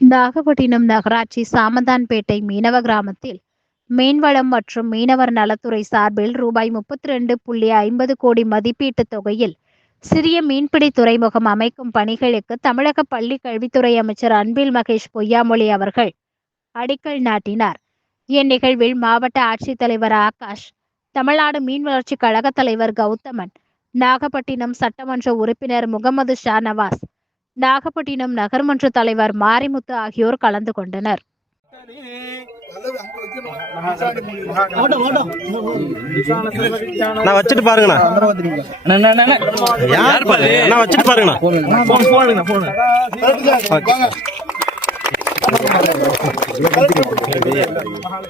நாகப்பட்டினம் நகராட்சி சாமந்தான்பேட்டை மீனவ கிராமத்தில் மீன்வளம் மற்றும் மீனவர் நலத்துறை சார்பில் ரூபாய் முப்பத்தி ரெண்டு புள்ளி ஐம்பது கோடி மதிப்பீட்டுத் தொகையில் சிறிய மீன்பிடி துறைமுகம் அமைக்கும் பணிகளுக்கு தமிழக பள்ளி கல்வித்துறை அமைச்சர் அன்பில் மகேஷ் பொய்யாமொழி அவர்கள் அடிக்கல் நாட்டினார். இந்நிகழ்வில் மாவட்ட ஆட்சித்தலைவர் ஆகாஷ் தமிழ்நாடு மீன் வளர்ச்சி கழக தலைவர் கௌதமன் நாகப்பட்டினம் சட்டமன்ற உறுப்பினர் முகமது ஷா நவாஸ் நாகப்பட்டினம் நகர்மன்ற தலைவர் மாரிமுத்து ஆகியோர் கலந்து கொண்டனர். நான் வச்சுட்டு பாருங்கண்ணா. யார் பாரு? நான் வச்சுட்டு பாருங்கண்ணா.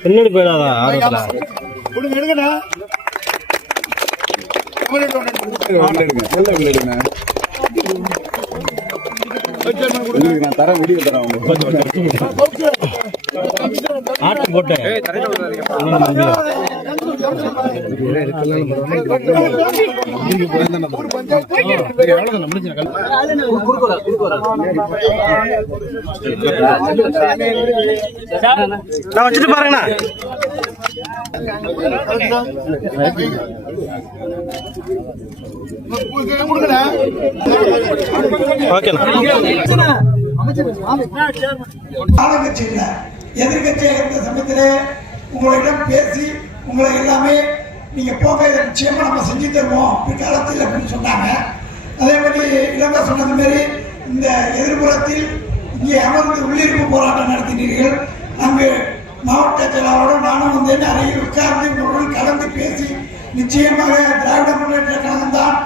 பின்னாடி போயிடாதா? ஆர்வத்துல நான் தரேன் வீடியோ தரேன் ஆட்டு போட்டேன் நான் வச்சுட்டு பாருங்கண்ணா. ஓகேண்ணா ஆளுங்கட்சி இல்ல எதிர்கட்சியாக இருந்த சமயத்திலே உங்களிடம் பேசி உங்களை எல்லாமே நீங்க போக இதை நிச்சயமா நம்ம செஞ்சு தருவோம் பிற்காலத்தில் அப்படின்னு சொன்னாங்க அதே மாதிரி இளங்க சொன்னது மாதிரி இந்த எதிர்புறத்தில் இங்கே அமர்ந்து உள்ளிருப்பு போராட்டம் நடத்தினீர்கள் அங்கு மாவட்ட செயலாளரோட நானும் வந்து நிறைய உட்கார்ந்து உங்களுடன் கலந்து பேசி நிச்சயமாக திராவிட முன்னேற்ற கழகம் தான்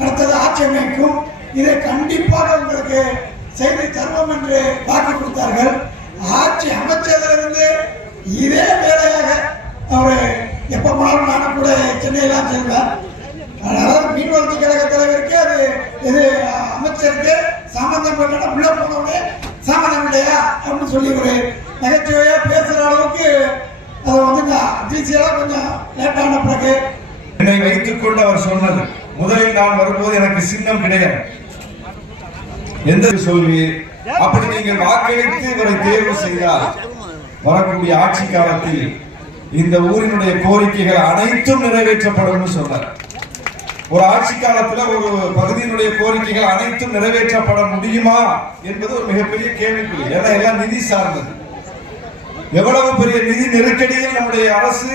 அடுத்தது ஆட்சி அமைக்கும். இதை கண்டிப்பாக உங்களுக்கு செய்து தருவோம் என்று வாக்கு கொடுத்தார்கள். ஆட்சி அமைச்சதிலிருந்து இதே வேலையாக அவர் எப்ப போனாலும் நானும் கூட சென்னையெல்லாம் செல்வேன். அதாவது மீன்வளர்ச்சி கழக தலைவருக்கு அது இது அமைச்சருக்கு சம்பந்தம் உள்ள போனவுடனே சம்பந்தம் இல்லையா? அப்படின்னு சொல்லி ஒரு நகைச்சுவையா பேசுற அளவுக்கு அது வந்து அபிஷியலா கொஞ்சம் லேட்டான பிறகு என்னை வைத்துக் கொண்டு அவர் சொன்னது முதலில் நான் வரும்போது எனக்கு சின்னம் கிடையாது. எந்த சொல்வி அப்படி நீங்கள் வாக்களித்து இவரை தேர்வு செய்தால் வரக்கூடிய ஆட்சி காலத்தில் இந்த ஊரினுடைய கோரிக்கைகள் அனைத்தும் நிறைவேற்றப்படும் சொன்னார். ஒரு ஆட்சி காலத்துல ஒரு பகுதியினுடைய கோரிக்கைகள் அனைத்தும் நிறைவேற்றப்பட முடியுமா என்பது ஒரு மிகப்பெரிய கேள்விக்குறி. ஏன்னா எல்லாம் நிதி சார்ந்தது. எவ்வளவு பெரிய நிதி நெருக்கடியில் நம்முடைய அரசு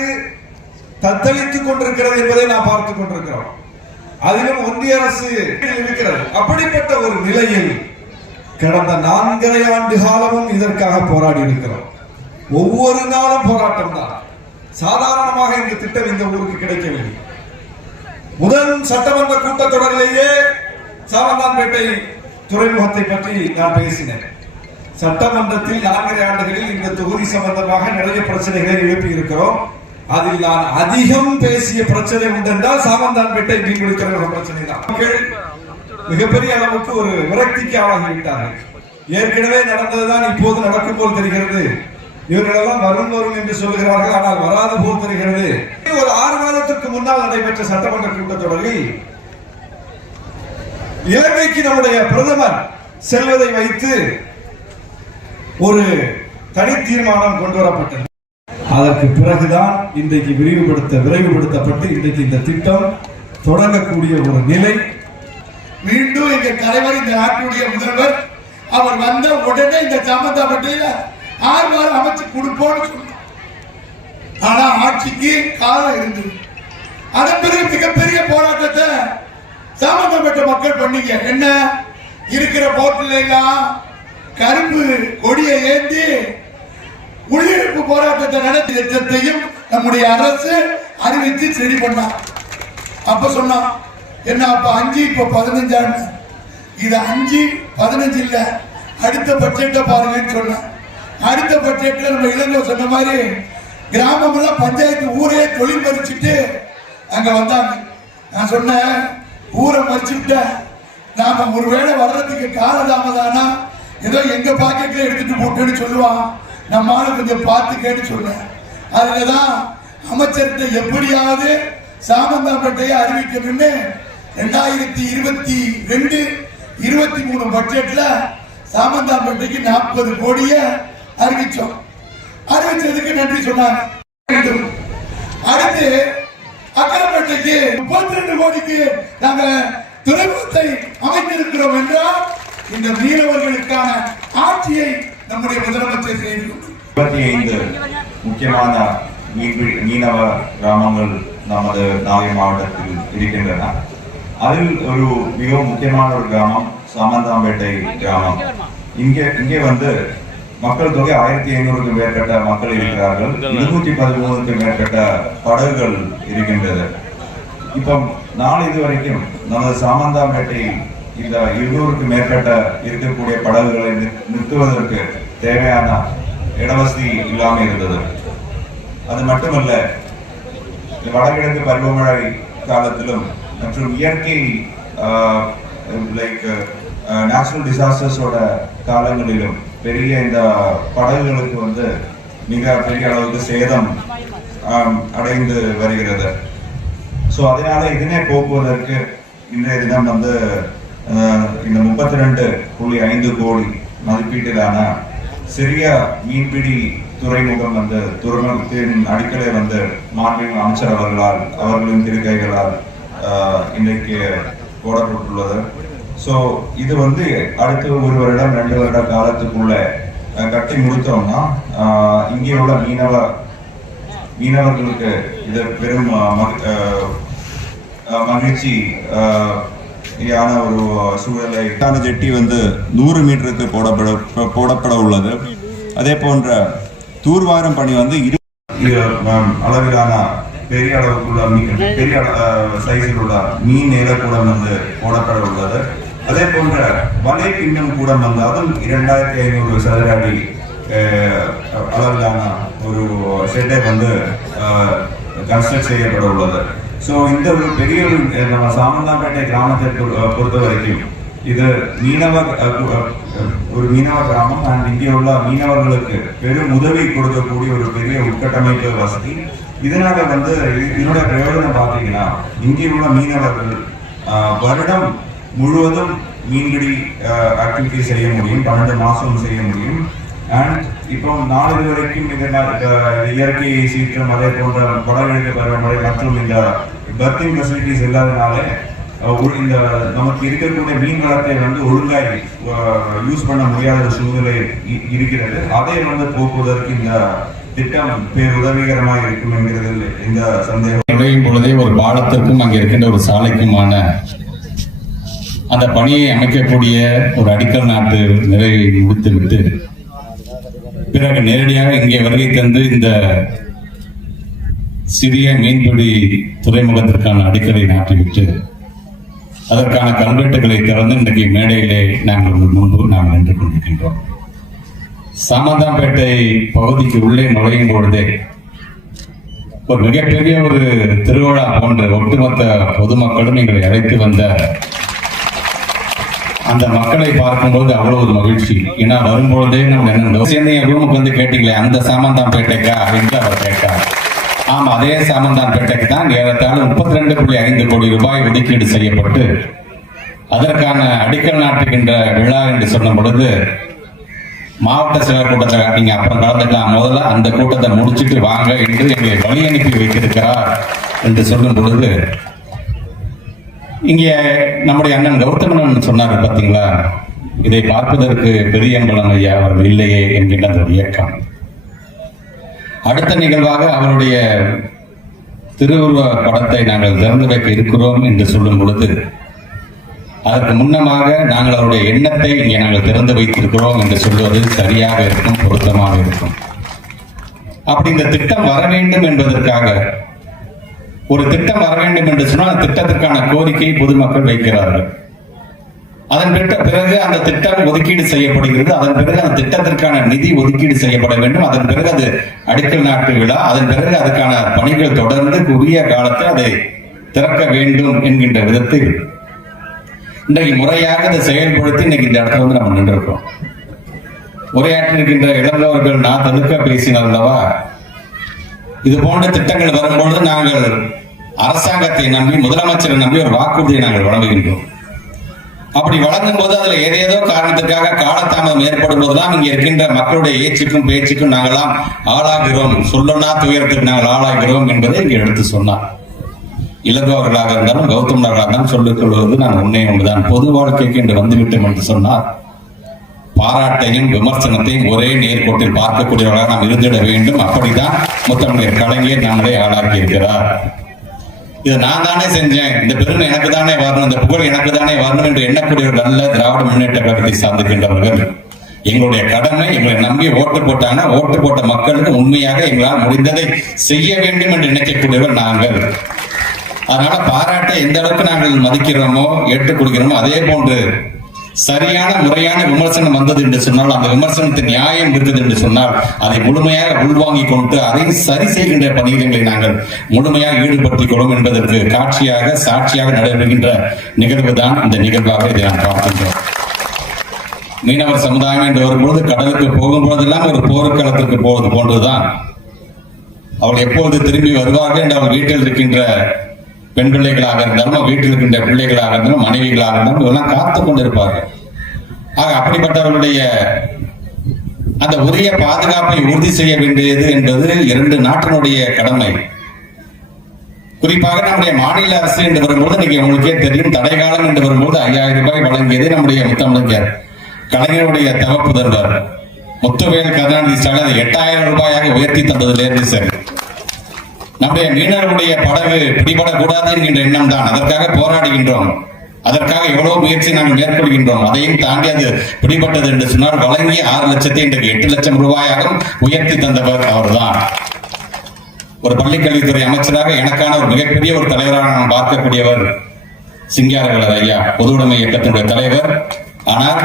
தத்தளித்துக் கொண்டிருக்கிறது என்பதை நாம் பார்த்துக் கொண்டிருக்கிறோம். அதிலும் ஒன்றிய அரசு இருக்கிறது. அப்படிப்பட்ட ஒரு நிலையில் கடந்த நான்கரை ஆண்டு காலமும் இதற்காக போராடி இருக்கிறோம். ஒவ்வொரு நாளும் போராட்டம் தான் சாதாரணமாக இந்த திட்டம் இந்த ஊருக்கு கிடைக்கவில்லை. முதல் சட்டமன்ற கூட்டத்தொடரிலேயே சாவந்தான்பேட்டை துறைமுகத்தை பற்றி நான் பேசினேன். சட்டமன்றத்தில் நான்கரை ஆண்டுகளில் இந்த தொகுதி சம்பந்தமாக நிறைய பிரச்சனைகளை எழுப்பி இருக்கிறோம் அதில் நான் அதிகம் பேசிய பிரச்சனை உண்டென்றால் சாமந்தான்பேட்டை மீன்பிடி துறைமுக பிரச்சனை தான். மக்கள் மிகப்பெரிய அளவுக்கு ஒரு விரக்திக்கு ஆளாகிவிட்டார்கள். ஏற்கனவே நடந்ததுதான் இப்போது நடக்கும் போல் தெரிகிறது. இவர்களெல்லாம் வரும் வரும் என்று சொல்லுகிறார்கள். ஆனால் வராத போல் தெரிகிறது. ஒரு ஆறு மாதத்திற்கு முன்னால் நடைபெற்ற சட்டமன்ற கூட்டத்தொடரில் இலங்கைக்கு நம்முடைய பிரதமர் செல்வதை வைத்து ஒரு தனி தீர்மானம் கொண்டு வரப்பட்டது. அதற்கு பிறகுதான் இன்றைக்கு விரிவுபடுத்த விரைவுபடுத்தப்பட்டு இன்றைக்கு இந்த திட்டம் தொடங்கக்கூடிய ஒரு நிலை. மீண்டும் எங்க தலைவர் இந்த நாட்டினுடைய முதல்வர் அவர் வந்த உடனே இந்த சம்பந்தப்பட்ட ஆறு அமைச்சு கொடுப்போம்னு சொன்னார் ஆனா ஆட்சிக்கு காலம் இருந்தது. அதன் பிறகு மிகப்பெரிய போராட்டத்தை சம்பந்தப்பட்ட மக்கள் பண்ணீங்க. என்ன? இருக்கிற போட்டில எல்லாம் கரும்பு கொடியை ஏந்தி உள்ளிருப்பு போராட்டத்தை நடத்தி திட்டத்தையும் நம்முடைய அரசு அறிவித்து சரி பண்ணார் அப்ப சொன்னான் என்ன அப்ப அஞ்சு இப்ப பதினஞ்சாண்டு இது அஞ்சு பதினஞ்சு இல்ல. அடுத்த பட்ஜெட்டை பாருங்கன்னு சொன்னேன். அடுத்த பட்ஜெட்ல நம்ம இளைஞர் சொன்ன மாதிரி கிராமம்லாம் பஞ்சாயத்து ஊரே தொழில் மறிச்சுட்டு அங்க வந்தாங்க. நான் சொன்னேன் ஊரை மறிச்சுட்டேன் நாம ஒருவேளை வர்றதுக்கு காலதாமதானா? ஏதோ எங்க பாக்கெட்ல எடுத்துட்டு போட்டுன்னு சொல்லுவான். நம்மால கொஞ்சம் பார்த்து கேட்டு சொன்னேன். அதுலதான் அமைச்சர்கிட்ட எப்படியாவது சாமந்தாம்பேட்டையை அறிவிக்கணும்னு ரெண்டாயிரத்தி இருபத்தி ரெண்டு இருபத்தி மூணு பட்ஜெட்ல சாமந்தாம்பேட்டைக்கு நாற்பது கோடியை அறிவிச்சோம். அறிவிச்சதுக்கு நன்றி சொன்னாங்க. அடுத்து அக்கரப்பேட்டைக்கு முப்பத்தி ரெண்டு கோடிக்கு நாங்க துறைமுகத்தை அமைத்திருக்கிறோம் என்றால் இந்த மீனவர்களுக்கான ஆட்சியை நம்முடைய முதலமைச்சர் செய்திருக்கிறார். இருபத்தி ஐந்து முக்கியமான மீன்பிடி மீனவ கிராமங்கள் நமது நாகை மாவட்டத்தில் இருக்கின்றன. அதில் ஒரு மிகவும் முக்கியமான ஒரு கிராமம் சாமந்தாம்பேட்டை கிராமம். இங்கே இங்கே வந்து மக்கள் தொகை ஆயிரத்தி ஐநூறுக்கு மேற்பட்ட மக்கள் இருக்கிறார்கள். இருநூற்றி பதிமூணுக்கு மேற்பட்ட படகுகள் இருக்கின்றது. இப்போ நாள் இது வரைக்கும் நமது சாமந்தாம்பேட்டையில் இந்த இருநூறுக்கு மேற்பட்ட இருக்கக்கூடிய படகுகளை நிறு- நிறுத்துவதற்கு தேவையான இடவசதி இல்லாமல் இருந்தது. அது மட்டுமல்ல வடகிழக்கு பருவமழை காலத்திலும் மற்றும் இயற்கை லைக் நேச்சுரல் டிசாஸ்டர்ஸோட காலங்களிலும் பெரிய இந்த படகுகளுக்கு வந்து மிக பெரிய அளவுக்கு சேதம் அடைந்து வருகிறது. ஸோ அதனால இதனை போக்குவதற்கு இன்றைய தினம் வந்து இந்த முப்பத்தி ரெண்டு புள்ளி ஐந்து கோடி மதிப்பீட்டிலான சிறிய மீன்பிடி துறைமுகம் வந்து துறைமுகத்தின் அடிக்கலை வந்து மாண்புமிகு அமைச்சர் அவர்களால் அவர்களின் திருக்கைகளால் இன்றைக்கு போடப்பட்டுள்ளது. ஸோ இது வந்து அடுத்த ஒரு வருடம் ரெண்டு வருட காலத்துக்குள்ள கட்டி முடித்தோம்னா இங்கே உள்ள மீனவ மீனவர்களுக்கு இது பெரும் மகிழ்ச்சி யான ஒரு சூழலை தான ஜெட்டி வந்து நூறு மீட்டருக்கு போடப்பட போடப்பட உள்ளது. அதே போன்ற தூர்வாரும் பணி வந்து இரு அளவிலான பெரிய அளவுக்குள்ள பெரிய சைஸில் உள்ள மீன் நேரக்கூடம் வந்து போடப்பட உள்ளது. அதே போன்ற வலை பின்னும் கூட வந்து அதுவும் இரண்டாயிரத்தி ஐநூறு சதுர அடி அளவிலான ஒரு ஷெட்டை வந்து கன்ஸ்ட்ரக்ட் செய்யப்பட உள்ளது. ஸோ இந்த ஒரு பெரிய ஒரு நம்ம சாமந்தாம்பேட்டை கிராமத்தை பொறுத்த வரைக்கும் இது மீனவ ஒரு மீனவ கிராமம். அண்ட் இங்கே உள்ள மீனவர்களுக்கு பெரும் உதவி கொடுக்கக்கூடிய ஒரு பெரிய உட்கட்டமைப்பு வசதி. இதனால வந்து இதனுடைய பிரயோஜனம் பார்த்தீங்கன்னா இங்கே உள்ள மீனவர்கள் வருடம் முழுவதும் மீன்பிடி ஆக்டிவிட்டி செய்ய முடியும். பன்னெண்டு மாசம் செய்ய முடியும். அண்ட் இப்போ நாளை வரைக்கும் இதனால் இயற்கை சீற்றம் அதே போன்ற வடகிழக்கு பருவமழை மற்றும் இந்த பர்த்திங் ஃபெசிலிட்டிஸ் இல்லாதனால இந்த நமக்கு இருக்கக்கூடிய மீன் வளத்தை வந்து ஒழுங்காக யூஸ் பண்ண முடியாத ஒரு சூழ்நிலை இருக்கிறது. அதை வந்து போக்குவதற்கு இந்த திட்டம் பேருதவிகரமாக இருக்கும் என்கிறது இந்த சந்தேகம். பொழுதே ஒரு பாலத்திற்கும் அங்கே இருக்கின்ற ஒரு சாலைக்குமான அந்த பணியை அமைக்கக்கூடிய ஒரு அடிக்கல் நாட்டு நிறைவை முடித்துவிட்டு பிறகு நேரடியாக இங்கே வருகை தந்து இந்த சிறிய மீன்பிடி துறைமுகத்திற்கான அடிக்கலை நாட்டிவிட்டு அதற்கான கல்வெட்டுகளை திறந்து இன்றைக்கு மேடையிலே நாங்கள் முன்பு நாம் நின்று கொண்டிருக்கின்றோம். சாமந்தாம்பேட்டை பகுதிக்கு உள்ளே நுழையும் பொழுதே ஒரு மிகப்பெரிய ஒரு திருவிழா போன்ற ஒட்டுமொத்த பொதுமக்களும் எங்களை அழைத்து வந்த அந்த மக்களை பார்க்கும்போது அவ்வளவு ஒரு மகிழ்ச்சி. ஏன்னா வரும்பொழுதே நம்ம என்ன சேர்ந்து ரூமுக்கு வந்து கேட்டீங்களே அந்த சாமந்தான் பேட்டைக்கா அப்படின்ட்டு அவர் கேட்டார். ஆமா அதே சாமந்தான் பேட்டைக்கு தான் ஏறத்தாழ முப்பத்தி ரெண்டு புள்ளி ஐந்து கோடி ரூபாய் ஒதுக்கீடு செய்யப்பட்டு அதற்கான அடிக்கல் நாட்டுகின்ற விழா என்று சொன்ன பொழுது மாவட்ட செயலர் கூட்டத்தை நீங்க அப்புறம் கலந்துக்கலாம். முதல்ல அந்த கூட்டத்தை முடிச்சிட்டு வாங்க என்று எங்களை வழி அனுப்பி வைத்திருக்கிறார் என்று சொல்லும் பொழுது இங்கே நம்முடைய அண்ணன் கௌதமனன் சொன்னார் பார்த்தீங்களா? இதை பார்ப்பதற்கு பெரியம்பலம் ஐயா அவர்கள் இல்லையே என்கின்ற அந்த இயக்கம் அடுத்த நிகழ்வாக அவருடைய திருவுருவ படத்தை நாங்கள் திறந்து வைக்க இருக்கிறோம் என்று சொல்லும் பொழுது அதற்கு முன்னமாக நாங்கள் அவருடைய எண்ணத்தை இங்கே நாங்கள் திறந்து வைத்திருக்கிறோம் என்று சொல்வது சரியாக இருக்கும் பொருத்தமாக இருக்கும். அப்படி இந்த திட்டம் வர வேண்டும் என்பதற்காக ஒரு திட்டம் வர வேண்டும் என்று சொன்னால் அந்த திட்டத்திற்கான கோரிக்கையை பொதுமக்கள் வைக்கிறார்கள். அதன் பிற- பிறகு அந்த திட்டம் ஒதுக்கீடு செய்யப்படுகிறது. அதன் பிறகு அந்த திட்டத்திற்கான நிதி ஒதுக்கீடு செய்யப்பட வேண்டும். அதன் பிறகு அது அடிக்கல் நாட்டு விழா. அதன் பிறகு அதுக்கான பணிகள் தொடர்ந்து குறுகிய காலத்தில் அதை திறக்க வேண்டும் என்கின்ற விதத்தில் இன்றைக்கு முறையாக அதை செயல்படுத்தி இன்னைக்கு இந்த இடத்துல வந்து நம்ம நின்றிருக்கோம். உரையாற்றிருக்கின்ற இளந்தவர்கள் நான் தடுக்க பேசினார் அல்லவா இது போன்ற திட்டங்கள் வரும்பொழுது நாங்கள் அரசாங்கத்தை நம்பி முதலமைச்சரை நம்பி ஒரு வாக்குறுதியை நாங்கள் வழங்குகின்றோம். அப்படி வழங்கும் போது அதுல ஏதேதோ காரணத்துக்காக காலதாமதம் ஏற்படும் போதுதான் இங்க இருக்கின்ற மக்களுடைய ஏச்சுக்கும் பேச்சுக்கும் நாங்கள்லாம் ஆளாகிறோம். சொல்லனா துயரத்துக்கு நாங்கள் ஆளாகிறோம் என்பதை இங்கே எடுத்து சொன்னார். இளங்கோவர்களாக இருந்தாலும் கௌதமர்களாக இருந்தாலும் சொல்லிக் கொள்வது நான் உண்மை ஒன்றுதான் பொது வாழ்க்கைக்கு என்று வந்துவிட்டோம் என்று சொன்னார். பாராட்டையும் விமர்சனத்தையும் ஒரே நேர்கோட்டில் பார்க்கக்கூடியவர்களாக நாம் இருந்திட வேண்டும். அப்படிதான் முத்தமிழர் கலைஞர் நம்மளை ஆளாக்கி இருக்கிறார் இது நான் தானே செஞ்சேன். இந்த பெருமை எனக்கு தானே வரணும். இந்த புகழ் எனக்கு தானே வரணும் என்று எண்ணக்கூடியவர்கள் நல்ல திராவிட முன்னேற்ற கழகத்தை சார்ந்திருக்கின்றவர்கள் எங்களுடைய கடமை எங்களை நம்பி ஓட்டு போட்டாங்க ஓட்டு போட்ட மக்களுக்கு உண்மையாக எங்களால் முடிந்ததை செய்ய வேண்டும் என்று நினைக்கக்கூடியவர்கள் நாங்கள். அதனால பாராட்டை எந்த அளவுக்கு நாங்கள் மதிக்கிறோமோ ஏற்றுக்கொள்கிறோமோ அதே போன்று சரியான முறையான விமர்சனம் வந்தது என்று சொன்னால் அந்த விமர்சனத்தின் நியாயம் இருக்குது என்று சொன்னால் அதை முழுமையாக உள்வாங்கிக் கொண்டு அதை சரி செய்கின்ற பணிகளை நாங்கள் முழுமையாக ஈடுபடுத்திக் கொள்ளும் என்பதற்கு காட்சியாக சாட்சியாக நடைபெறுகின்ற நிகழ்வு தான் இந்த நிகழ்வாக இதை நாம் பார்க்கின்றோம். மீனவர் சமுதாயம் என்று வரும்பொழுது கடலுக்கு போகும் போதெல்லாம் ஒரு போர்க்களத்திற்கு போவது போன்றுதான். அவர்கள் எப்போது திரும்பி வருவார்கள் என்று அவள் வீட்டில் இருக்கின்ற பெண் பிள்ளைகளாக இருந்தாலும் வீட்டில் இருக்கின்ற பிள்ளைகளாக இருந்தாலும் மனைவிகளாக இருந்தாலும் இதெல்லாம் காத்து கொண்டிருப்பார்கள். ஆக அப்படிப்பட்டவர்களுடைய அந்த உரிய பாதுகாப்பை உறுதி செய்ய வேண்டியது என்பது இரண்டு நாட்டினுடைய கடமை. குறிப்பாக நம்முடைய மாநில அரசு என்று வரும்போது நீங்க உங்களுக்கே தெரியும் தடைகாலம் என்று வரும்போது ஐயாயிரம் ரூபாய் வழங்கியது நம்முடைய முத்தமிழர். கலைஞருடைய தவப்புதல்வர். முத்துவேல் கருணாநிதி ஸ்டாலின் அதை எட்டாயிரம் ரூபாயாக உயர்த்தி தந்ததிலிருந்து சரி. நம்முடைய மீனவர்களுடைய படகு பிடிபடக்கூடாது என்கின்ற எண்ணம் தான் அதற்காக போராடுகின்றோம். அதற்காக எவ்வளவு முயற்சி நாங்கள் மேற்கொள்கின்றோம். அதையும் தாண்டி அது பிடிபட்டது என்று சொன்னால் வழங்கி ஆறு லட்சத்தை இன்றைக்கு எட்டு லட்சம் ரூபாயாகவும் உயர்த்தி தந்தவர் அவர்தான். ஒரு பள்ளிக்கல்வித்துறை அமைச்சராக எனக்கான ஒரு மிகப்பெரிய ஒரு தலைவராக நான் பார்க்கக்கூடியவர் சிங்காரவேலர் ஐயா பொதுவுடைமை இயக்கத்தினுடைய தலைவர். ஆனால்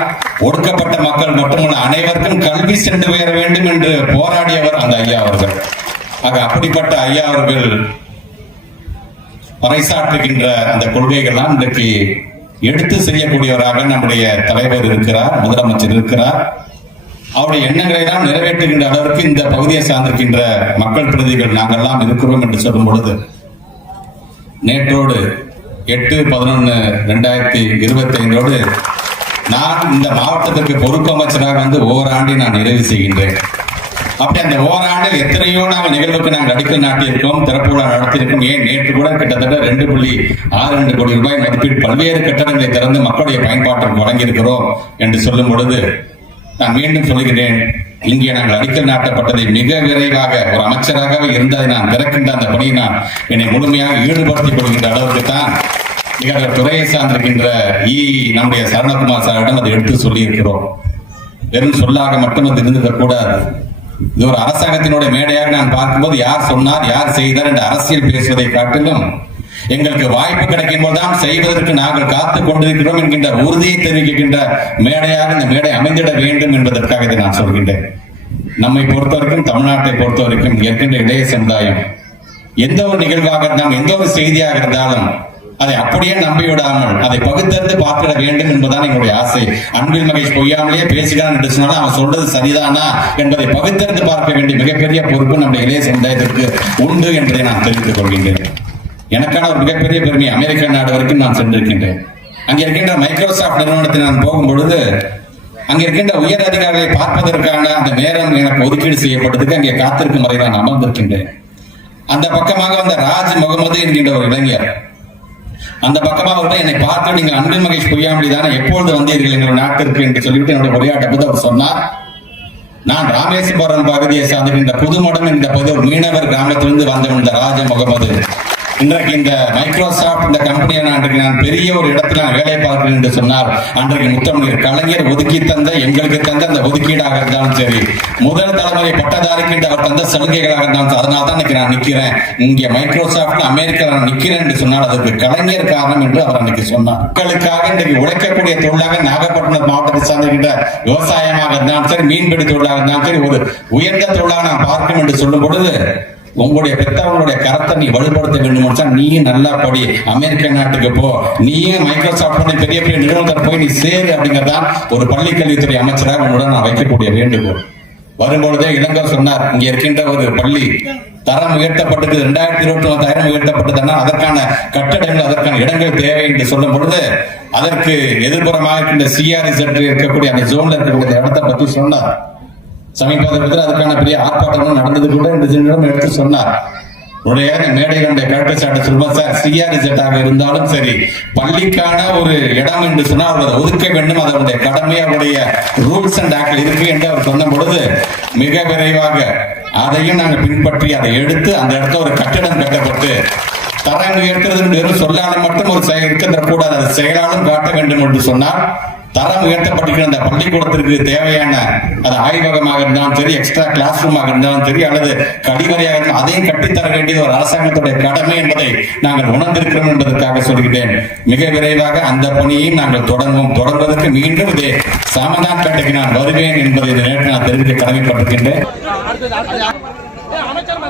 ஒடுக்கப்பட்ட மக்கள் மட்டுமல்ல அனைவருக்கும் கல்வி சென்று உயர வேண்டும் என்று போராடியவர் அந்த ஐயா அவர்கள். ஆக அப்படிப்பட்ட ஐயா அவர்கள் பறைசாற்றுகின்ற அந்த கொள்கைகள்லாம் இன்றைக்கு எடுத்து செய்யக்கூடியவராக நம்முடைய தலைவர் இருக்கிறார் முதலமைச்சர் இருக்கிறார். அவருடைய எண்ணங்களை தான் நிறைவேற்றுகின்ற அளவிற்கு இந்த பகுதியை சார்ந்திருக்கின்ற மக்கள் பிரதிகள் நாங்கெல்லாம் இருக்கிறோம் என்று சொல்லும் பொழுது நேற்றோடு எட்டு பதினொன்று ரெண்டாயிரத்தி இருபத்தி ஐந்தோடு நான் இந்த மாவட்டத்திற்கு பொறுப்பு அமைச்சராக வந்து ஓராண்டை நான் நிறைவு செய்கின்றேன். அப்படி அந்த ஓராண்டில் எத்தனையோ நாங்கள் நிகழ்வுக்கு நாங்கள் அடிக்கல் நாட்டியிருக்கோம் திறப்பு விழா நடத்தியிருக்கோம். ஏன்? நேற்று கூட கிட்டத்தட்ட ரெண்டு புள்ளி ஆறு ரெண்டு கோடி ரூபாய் மதிப்பீடு பல்வேறு கட்டடங்களை திறந்து மக்களுடைய பயன்பாட்டிற்கு வழங்கியிருக்கிறோம் என்று சொல்லும் பொழுது நான் மீண்டும் சொல்கிறேன் இங்கே நாங்கள் அடிக்கல் நாட்டப்பட்டதை மிக விரைவாக ஒரு அமைச்சராகவே இருந்ததை நான் திறக்கின்ற அந்த பணியை நான் என்னை முழுமையாக ஈடுபடுத்திக் கொள்கின்ற அளவுக்கு தான் மிக துறையை சார்ந்திருக்கின்ற இ நம்முடைய சரணகுமார் சாரிடம் அதை எடுத்து சொல்லியிருக்கிறோம். வெறும் சொல்லாக மட்டும் அது இருந்துவிடக் இது ஒரு அரசாங்கத்தினுடைய மேடையாக நான் பார்க்கும்போது யார் சொன்னார் யார் செய்தார் என்று அரசியல் பேசுவதை காட்டிலும் எங்களுக்கு வாய்ப்பு கிடைக்கும் போதுதான் செய்வதற்கு நாங்கள் காத்துக் கொண்டிருக்கிறோம் என்கின்ற உறுதியை தெரிவிக்கின்ற மேடையாக இந்த மேடை அமைந்திட வேண்டும் என்பதற்காக இதை நான் சொல்கின்றேன். நம்மை பொறுத்தவரைக்கும் தமிழ்நாட்டை பொறுத்தவரைக்கும் இருக்கின்ற இளைய சமுதாயம் எந்த ஒரு நிகழ்வாக இருந்தாலும் எந்த ஒரு செய்தியாக இருந்தாலும் அதை அப்படியே நம்பிவிடாமல் அதை பகுத்தறிந்து பார்க்க வேண்டும் என்பதுதான் எங்களுடைய ஆசை. அன்பில் மகேஷ் பொய்யாமலேயே பேசுகிறான் என்று சொன்னால் அவன் சொல்றது சரிதானா என்பதை பகுத்தறிந்து பார்க்க வேண்டிய மிகப்பெரிய பொறுப்பு நம்முடைய இளைய சமுதாயத்திற்கு உண்டு என்பதை நான் தெரிவித்துக் கொள்கின்றேன். எனக்கான ஒரு மிகப்பெரிய பெருமை அமெரிக்க நாடு வரைக்கும் நான் சென்றிருக்கின்றேன். அங்கே இருக்கின்ற மைக்ரோசாஃப்ட் நிறுவனத்தில் நான் போகும் பொழுது அங்கே இருக்கின்ற உயர் அதிகாரிகளை பார்ப்பதற்கான அந்த நேரம் எனக்கு ஒதுக்கீடு செய்யப்பட்டதுக்கு அங்கே காத்திருக்கும் வரை நான் அமர்ந்திருக்கின்றேன். அந்த பக்கமாக வந்த ராஜ் முகமது என்கின்ற ஒரு இளைஞர் அந்த பக்கமாக அவர்கிட்ட என்னை பார்த்து நீங்க அன்பில் மகேஷ் பொய்யாமலி தானே எப்பொழுது வந்தீர்கள் எங்கள் நாட்டிற்கு? என்று சொல்லிவிட்டு என்னுடைய உரையாட்ட போது அவர் சொன்னார் நான் ராமேஸ்வரம் பகுதியை சார்ந்திருக்கின்ற புதுமடம் என்ற பகுதி ஒரு மீனவர் கிராமத்திலிருந்து வந்தவன் இந்த ராஜ முகமது. இன்றைக்கு இந்த மைக்ரோசாஃப்ட் இந்த கம்பெனியை நான் நான் பெரிய ஒரு இடத்துல நான் வேலை பார்க்கிறேன் என்று சொன்னார் அன்றைக்கு முத்தமிழர் கலைஞர் ஒதுக்கி தந்த எங்களுக்கு தந்த அந்த ஒதுக்கீடாக இருந்தாலும் சரி முதல் தலைமுறை பட்டதாரிக்கு அவர் தந்த சலுகைகளாக இருந்தாலும் அதனால தான் இன்னைக்கு நான் நிக்கிறேன் இங்கே மைக்ரோசாஃப்ட் அமெரிக்கா நான் நிக்கிறேன் என்று சொன்னால் அதற்கு கலைஞர் காரணம் என்று அவர் அன்னைக்கு சொன்னார். மக்களுக்காக இன்றைக்கு உழைக்கக்கூடிய தொழிலாக நாகப்பட்டினம் மாவட்டத்தை சார்ந்திருக்கின்ற விவசாயமாக இருந்தாலும் சரி மீன்பிடி தொழிலாக இருந்தாலும் சரி ஒரு உயர்ந்த தொழிலாக நான் பார்க்கும் என்று சொல்லும் பொழுது உங்களுடைய பெற்றவங்களுடைய கரத்தை நீ வலுப்படுத்த வேண்டும் நீயும் நல்லா படி. அமெரிக்க நாட்டுக்கு போ. நீயும் மைக்ரோசாஃப்ட் போன்ற பெரிய பெரிய நிறுவனத்தில் போய் நீ சேரு அப்படிங்கறதான் ஒரு பள்ளிக்கல்வித்துறை அமைச்சராக உங்களுடன் நான் வைக்கக்கூடிய வேண்டுகோள். வரும்பொழுதே இளங்கர் சொன்னார் இங்க இருக்கின்ற ஒரு பள்ளி தரம் உயர்த்தப்பட்டது இரண்டாயிரத்தி இருபத்தி ஒன்று தரம் உயர்த்தப்பட்டதுன்னா அதற்கான கட்டடங்கள் அதற்கான இடங்கள் தேவை என்று சொல்லும் பொழுது அதற்கு எதிர்ப்புறமாக இருக்கின்ற சிஆர்இ இருக்கக்கூடிய அந்த ஜோன்ல இருக்கக்கூடிய இடத்தை பத்தி சொன்னார். சமீபத்தில் அதுக்கான பெரிய ஆர்ப்பாட்டமும் நடந்தது கூட இந்த தினம் எடுத்து சொன்னார். உடைய மேடை கொண்ட கருத்துச்சாட்டு சொல்வா சார் சிஆர்இசெட்டாக இருந்தாலும் சரி பள்ளிக்கான ஒரு இடம் என்று சொன்னால் அவர் ஒதுக்க வேண்டும். அதனுடைய கடமை அவருடைய ரூல்ஸ் அண்ட் ஆக்ட் இருக்கு என்று அவர் சொன்ன பொழுது மிக விரைவாக அதையும் நாங்கள் பின்பற்றி அதை எடுத்து அந்த இடத்துல ஒரு கட்டிடம் கட்டப்பட்டு தரம் உயர்த்துறது என்று வெறும் சொல்லாலும் மட்டும் ஒரு செயல் இருக்க கூடாது. அது செயலாலும் காட்ட வேண்டும் என்று சொன்னால் தரம் உயர்த்தப்பட்டிருக்கிற அந்த பள்ளிக்கூடத்திற்கு தேவையான அது ஆய்வகமாக இருந்தாலும் சரி எக்ஸ்ட்ரா கிளாஸ் ரூமாக இருந்தாலும் சரி அல்லது கழிவறையாக இருந்தாலும் அதையும் கட்டித்தர வேண்டியது ஒரு அரசாங்கத்துடைய கடமை என்பதை நாங்கள் உணர்ந்திருக்கிறோம் என்பதற்காக சொல்கிறேன் மிக விரைவாக அந்த பணியையும் நாங்கள் தொடங்குவோம் தொடர்வதற்கு மீண்டும் இதே சாமநாட்பேட்டைக்கு நான் வருவேன் என்பதை இந்த நேரத்தில் நான் தெரிவிக்க கடமைப்பட்டிருக்கின்றேன் அமைச்சர்